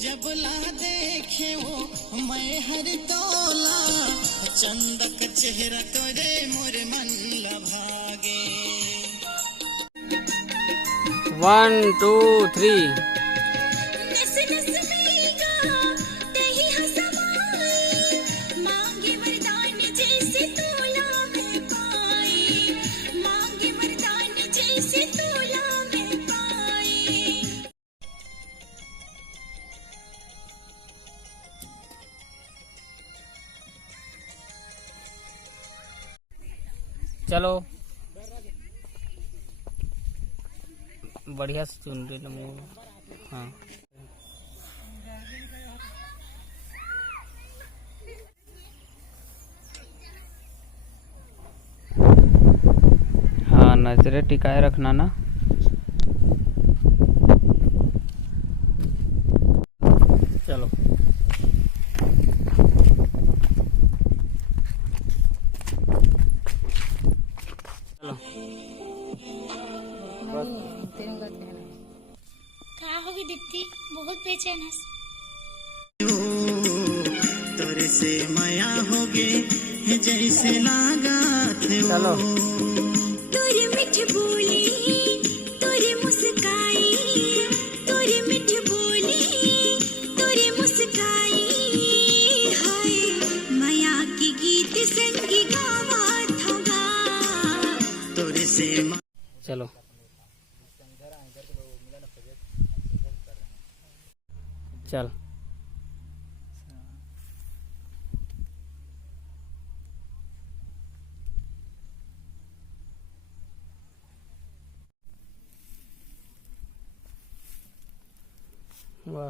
जब ला देखे वो मैं हर तोला चंदक चेहरा तोरे मोर मन लभागे 1 2 3 नस नस में गा तेही हसमाई मांगे वरदान जैसे तोला में पाई मांगे वरदान जैसे तोला में पाई। चलो बढ़िया से चुन रहे नमो। हाँ हाँ नजरें टिकाए रखना ना। चलो क्या होगी दीप्ति बहुत बेचैन है। तोरे से माया होगे जैसे लागा थे चलो तोरे मिठ बोली तोरे मुस्काई तोरे मिठ बोली तोरे मुस्काई हाय माया की गीत संगी गावा होगा तोरे से। चलो चल बस